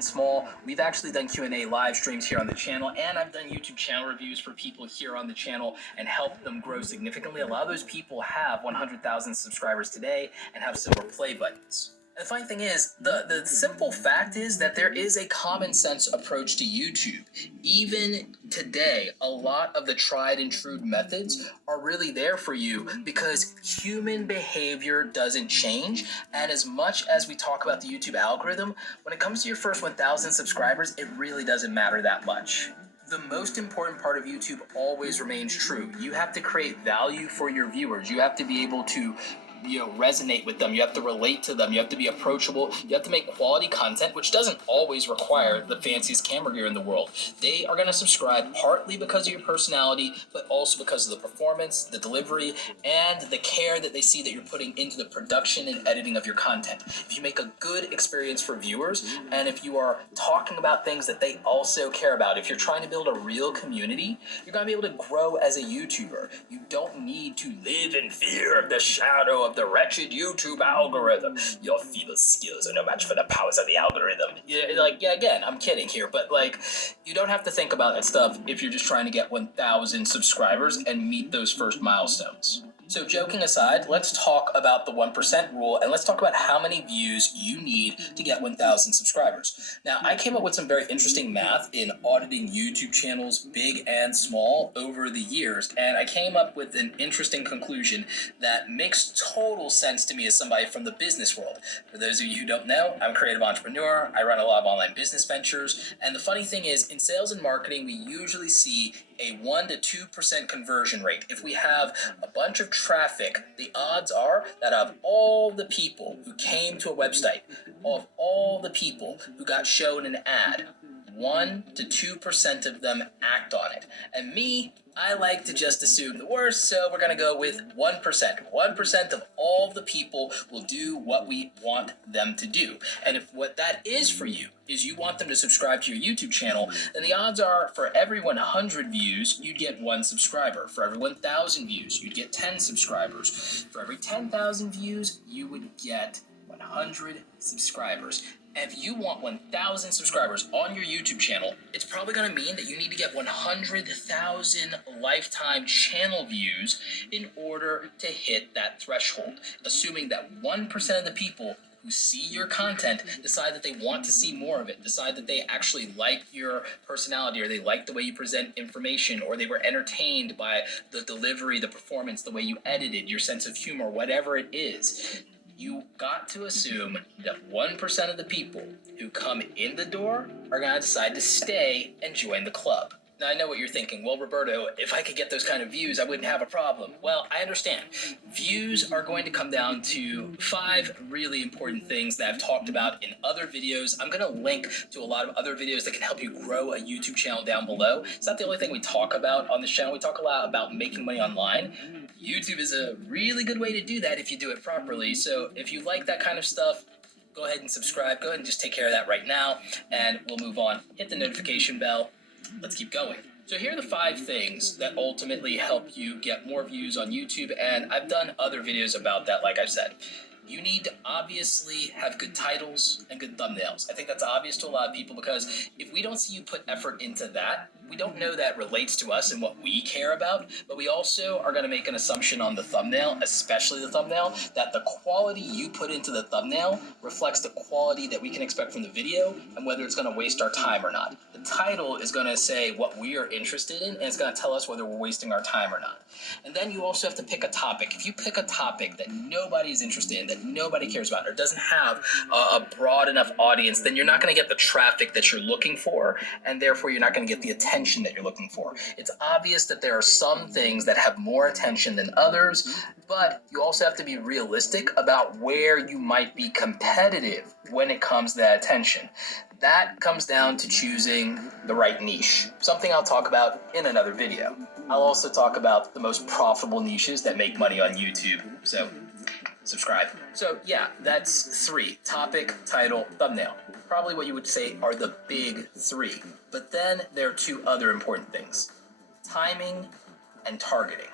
Small. We've actually done Q&A live streams here on the channel, and I've done YouTube channel reviews for people here on the channel and helped them grow significantly. A lot of those people have 100,000 subscribers today and have silver play buttons. And the funny thing is, the simple fact is that there is a common sense approach to YouTube. Even today, a lot of the tried and true methods are really there for you because human behavior doesn't change. And as much as we talk about the YouTube algorithm, when it comes to your first 1,000 subscribers, it really doesn't matter that much. The most important part of YouTube always remains true. You have to create value for your viewers. You have to be able to resonate with them. You have to relate to them. You have to be approachable. You have to make quality content, which doesn't always require the fanciest camera gear in the world. They are going to subscribe partly because of your personality, but also because of the performance, the delivery, and the care that they see that you're putting into the production and editing of your content. If you make a good experience for viewers, and if you are talking about things that they also care about, if you're trying to build a real community, you're going to be able to grow as a YouTuber. You don't need to live in fear of the shadow of the wretched YouTube algorithm. Your feeble skills are no match for the powers of the algorithm. Again, I'm kidding here, but you don't have to think about that stuff if you're just trying to get 1,000 subscribers and meet those first milestones. So joking aside, let's talk about the 1% rule, and let's talk about how many views you need to get 1,000 subscribers. Now, I came up with some very interesting math in auditing YouTube channels, big and small, over the years, and I came up with an interesting conclusion that makes total sense to me as somebody from the business world. For those of you who don't know, I'm a creative entrepreneur. I run a lot of online business ventures, and the funny thing is, in sales and marketing, we usually see a 1 to 2% conversion rate. If we have a bunch of traffic, the odds are that of all the people who came to a website, of all the people who got shown an ad, 1 to 2% of them act on it. And me, I like to just assume the worst, so we're going to go with 1%. 1% of all the people will do what we want them to do. And if what that is for you is you want them to subscribe to your YouTube channel, then the odds are for every 100 views, you'd get 1 subscriber. For every 1,000 views, you'd get 10 subscribers. For every 10,000 views, you would get 100 subscribers. And if you want 1,000 subscribers on your YouTube channel, it's probably going to mean that you need to get 100,000 lifetime channel views in order to hit that threshold. Assuming that 1% of the people who see your content decide that they want to see more of it, decide that they actually like your personality, or they like the way you present information, or they were entertained by the delivery, the performance, the way you edited, your sense of humor, whatever it is. You got to assume that 1% of the people who come in the door are going to decide to stay and join the club. Now, I know what you're thinking. Well, Roberto, if I could get those kind of views, I wouldn't have a problem. Well, I understand. Views are going to come down to 5 really important things that I've talked about in other videos. I'm going to link to a lot of other videos that can help you grow a YouTube channel down below. It's not the only thing we talk about on this channel. We talk a lot about making money online. YouTube is a really good way to do that if you do it properly. So if you like that kind of stuff, go ahead and subscribe. Go ahead and just take care of that right now, and we'll move on. Hit the notification bell. Let's keep going. So here are the 5 things that ultimately help you get more views on YouTube, and I've done other videos about that, like I've said. You need to obviously have good titles and good thumbnails. I think that's obvious to a lot of people because if we don't see you put effort into that, we don't know that relates to us and what we care about, but we also are going to make an assumption on the thumbnail, especially the thumbnail, that the quality you put into the thumbnail reflects the quality that we can expect from the video and whether it's going to waste our time or not. The title is going to say what we are interested in, and it's going to tell us whether we're wasting our time or not. And then you also have to pick a topic. If you pick a topic that nobody is interested in, that nobody cares about, or doesn't have a broad enough audience, then you're not going to get the traffic that you're looking for, and therefore you're not going to get the attention that you're looking for. It's obvious that there are some things that have more attention than others, but you also have to be realistic about where you might be competitive when it comes to that attention. That comes down to choosing the right niche, something I'll talk about in another video. I'll also talk about the most profitable niches that make money on YouTube, so subscribe. So yeah, that's 3. Topic, title, thumbnail. Probably what you would say are the big 3. But then there are 2 other important things: timing and targeting.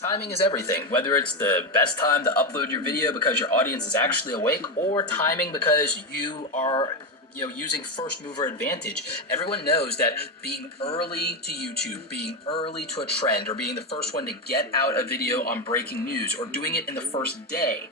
Timing is everything, whether it's the best time to upload your video because your audience is actually awake, or timing because you are using first mover advantage. Everyone knows that being early to YouTube, being early to a trend, or being the first one to get out a video on breaking news, or doing it in the first day,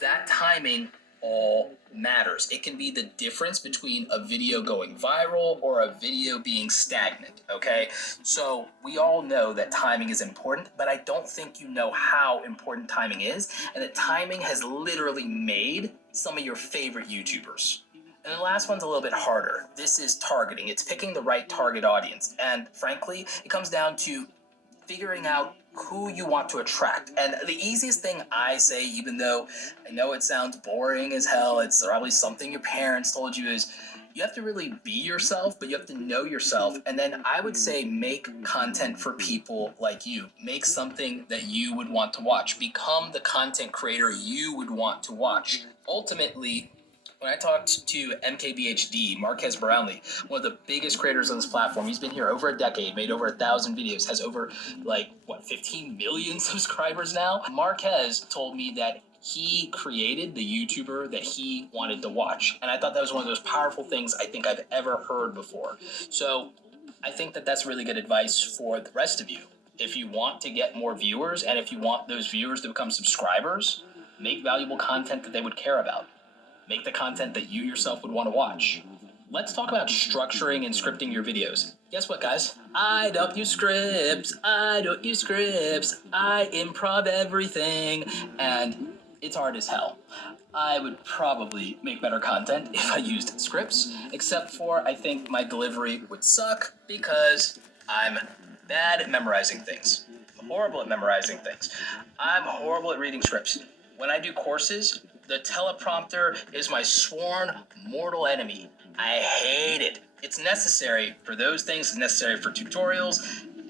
that timing all matters. It can be the difference between a video going viral or a video being stagnant, okay? So we all know that timing is important, but I don't think you know how important timing is, and that timing has literally made some of your favorite YouTubers. And the last one's a little bit harder. This is targeting. It's picking the right target audience. And frankly, it comes down to figuring out who you want to attract. And the easiest thing I say, even though I know it sounds boring as hell, it's probably something your parents told you, is you have to really be yourself, but you have to know yourself. And then I would say make content for people like you. Make something that you would want to watch. Become the content creator you would want to watch. Ultimately, when I talked to MKBHD, Marquez Brownlee, one of the biggest creators on this platform, he's been here over a decade, made over 1,000 videos, has over 15 million subscribers now. Marquez told me that he created the YouTuber that he wanted to watch. And I thought that was one of those powerful things I think I've ever heard before. So I think that that's really good advice for the rest of you. If you want to get more viewers, and if you want those viewers to become subscribers, make valuable content that they would care about. Make the content that you yourself would want to watch. Let's talk about structuring and scripting your videos. Guess what, guys? I don't use scripts. I improv everything. And it's hard as hell. I would probably make better content if I used scripts, except for I think my delivery would suck because I'm bad at memorizing things. I'm horrible at memorizing things. I'm horrible at reading scripts. When I do courses, the teleprompter is my sworn mortal enemy. I hate it. It's necessary for those things, it's necessary for tutorials,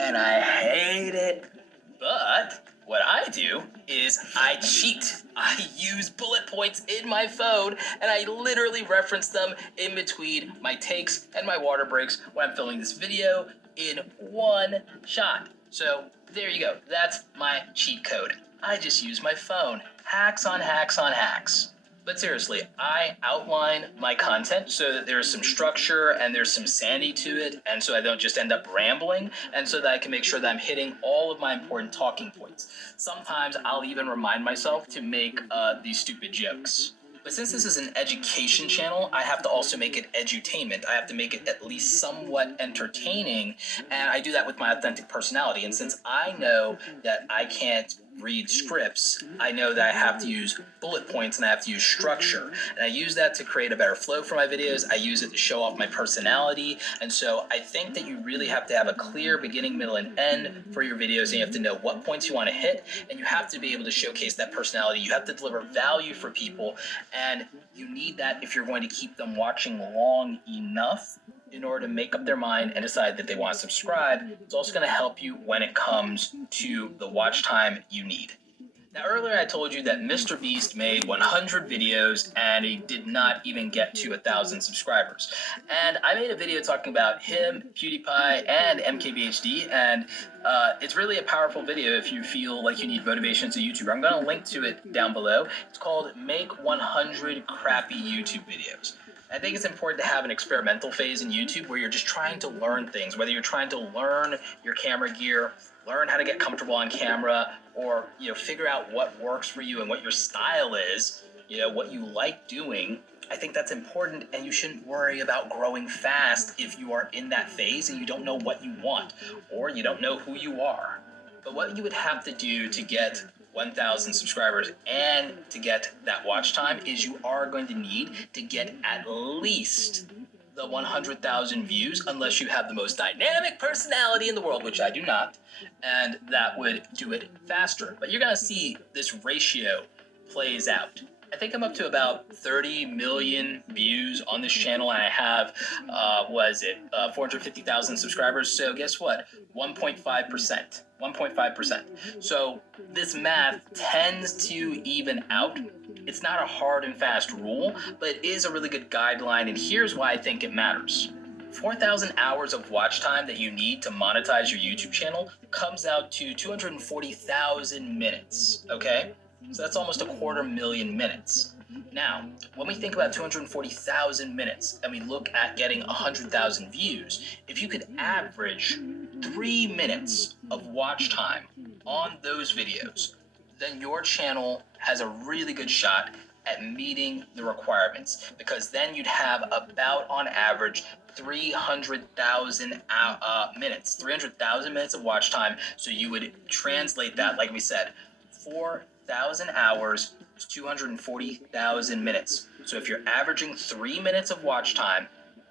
and I hate it. But what I do is I cheat. I use bullet points in my phone, and I literally reference them in between my takes and my water breaks when I'm filming this video in one shot. So there you go. That's my cheat code. I just use my phone. Hacks on hacks on hacks. But seriously, I outline my content so that there's some structure and there's some sanity to it, and so I don't just end up rambling, and so that I can make sure that I'm hitting all of my important talking points. Sometimes I'll even remind myself to make these stupid jokes. But since this is an education channel, I have to also make it edutainment. I have to make it at least somewhat entertaining, and I do that with my authentic personality. And since I know that I can't read scripts, I know that I have to use bullet points and I have to use structure. And I use that to create a better flow for my videos. I use it to show off my personality. And so I think that you really have to have a clear beginning, middle, and end for your videos. And you have to know what points you want to hit. And you have to be able to showcase that personality. You have to deliver value for people. And you need that if you're going to keep them watching long enough in order to make up their mind and decide that they want to subscribe. It's also going to help you when it comes to the watch time you need. Now, earlier I told you that Mr. Beast made 100 videos and he did not even get to 1,000 subscribers. And I made a video talking about him, PewDiePie, and MKBHD, and it's really a powerful video if you feel like you need motivation as a YouTuber. I'm going to link to it down below. It's called Make 100 Crappy YouTube Videos. I think it's important to have an experimental phase in YouTube where you're just trying to learn things, whether you're trying to learn your camera gear, learn how to get comfortable on camera, or figure out what works for you and what your style is, what you like doing. I think that's important, and you shouldn't worry about growing fast if you are in that phase and you don't know what you want or you don't know who you are. But what you would have to do to get 1,000 subscribers and to get that watch time is you are going to need to get at least the 100,000 views, unless you have the most dynamic personality in the world, which I do not, and that would do it faster. But you're going to see this ratio plays out. I think I'm up to about 30 million views on this channel, and I have, 450,000 subscribers. So guess what? 1.5%. 1.5%. So this math tends to even out. It's not a hard and fast rule, but it is a really good guideline, and here's why I think it matters. 4,000 hours of watch time that you need to monetize your YouTube channel comes out to 240,000 minutes, okay? So that's almost 250,000 minutes. Now, when we think about 240,000 minutes and we look at getting 100,000 views, if you could average 3 minutes of watch time on those videos, then your channel has a really good shot at meeting the requirements, because then you'd have about, on average, 300,000 minutes, 300,000 minutes of watch time. So you would translate that, like we said, 4,000 hours is 240,000 minutes. So if you're averaging 3 minutes of watch time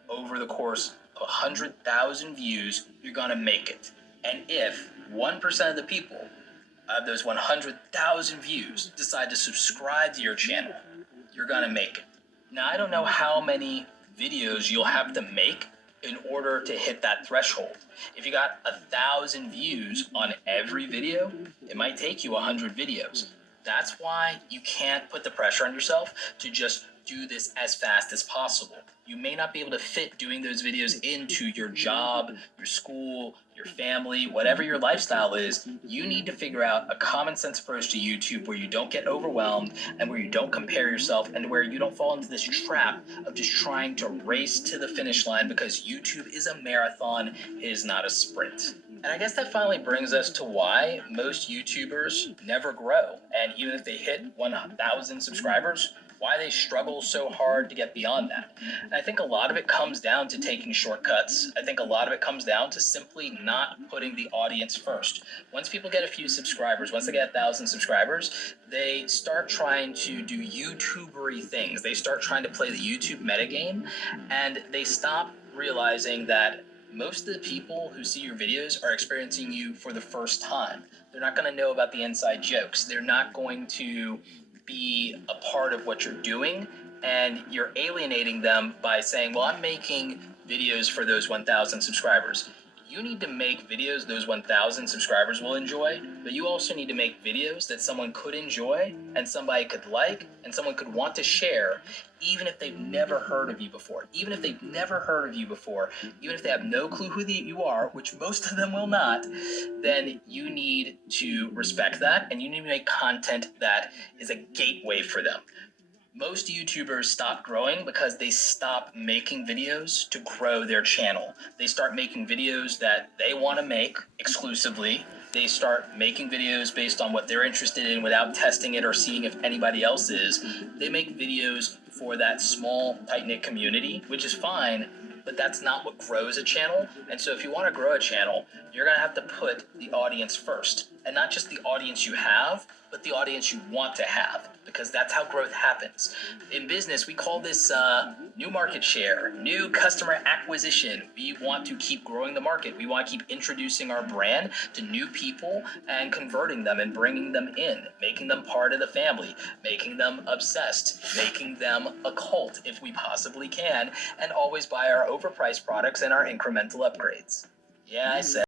over the course of 100,000 views, you're gonna make it. And if 1% of the people of those 100,000 views decide to subscribe to your channel, you're gonna make it. Now, I don't know how many videos you'll have to make in order to hit that threshold. If you got 1,000 views on every video, it might take you 100 videos. That's why you can't put the pressure on yourself to just do this as fast as possible. You may not be able to fit doing those videos into your job, your school, your family, whatever your lifestyle is. You need to figure out a common sense approach to YouTube where you don't get overwhelmed and where you don't compare yourself and where you don't fall into this trap of just trying to race to the finish line, because YouTube is a marathon, it is not a sprint. And I guess that finally brings us to why most YouTubers never grow. And even if they hit 1,000 subscribers, why they struggle so hard to get beyond that. And I think a lot of it comes down to taking shortcuts. I think a lot of it comes down to simply not putting the audience first. Once people get a few subscribers, once they get 1,000 subscribers, they start trying to do YouTubery things. They start trying to play the YouTube metagame, and they stop realizing that most of the people who see your videos are experiencing you for the first time. They're not going to know about the inside jokes. They're not going to be a part of what you're doing, and you're alienating them by saying, well, I'm making videos for those 1,000 subscribers. You need to make videos those 1,000 subscribers will enjoy, but you also need to make videos that someone could enjoy and somebody could like and someone could want to share, even if they've never heard of you before. Even if they've never heard of you before, even if they have no clue who you are, which most of them will not, then you need to respect that, and you need to make content that is a gateway for them. Most YouTubers stop growing because they stop making videos to grow their channel. They start making videos that they want to make exclusively. They start making videos based on what they're interested in without testing it or seeing if anybody else is. They make videos for that small, tight-knit community, which is fine, but that's not what grows a channel. And so if you want to grow a channel, you're going to have to put the audience first. And not just the audience you have, but the audience you want to have, because that's how growth happens. In business, we call this new market share, new customer acquisition. We want to keep growing the market. We want to keep introducing our brand to new people and converting them and bringing them in, making them part of the family, making them obsessed, making them a cult if we possibly can, and always buy our overpriced products and our incremental upgrades. Yeah, I said